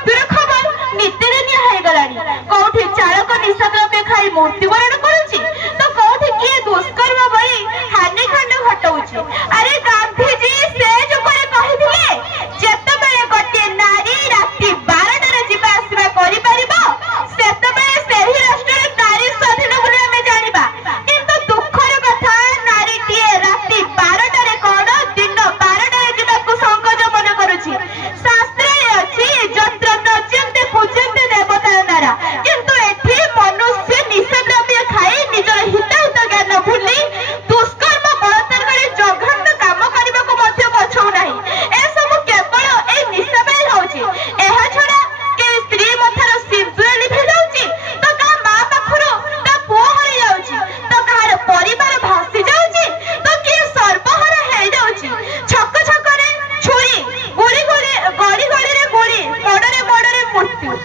मृत्युर खबर नित्यदिनिया हो गलानी कोठी चालक निशाद्रव्य खाई मृत्युवरण करुछि तो कोठी किए दुष्कर्म भली हानिकांड घटाउछि। अरे गांधीजी से जो करे कहिथिले जेतबेले गोटे नारी राति 12 रे जिबा आसीबा करि परिबो सेतबेले सेही राष्ट्र नारी स्वाधीन बोली हमें जानिबा। किंतु दुखर कथा नारीटिए राति 12 रे कोन दिन 12 रे जिबा को संकोच मन करूछि। शास्त्रे अछि जत्र नचन्ते पूजन्ते देवता नारा किंतु एठी मनुष्य निशाद्रव्य खाई निजर हिताहित ज्ञान भूली दुष्कर्म बलात्कार करी जघन्य काम करबा को मध्य पछौ नाही। ए सब केवल ए निशा ପାଇଁ होछि। एहा छडा के स्त्री मथर सिंदूर लिभि जाउछि तो का मां पाखरो ता पुओ होई जाउछि तो कार परिवार भासी जाउछि तो के सर्वहारा हे जाउछि। छक छक रे छुरी गुड़ी गुड़ी गड़ी गड़ी रे गुड़ी बड़रे बड़रे मृत्यु।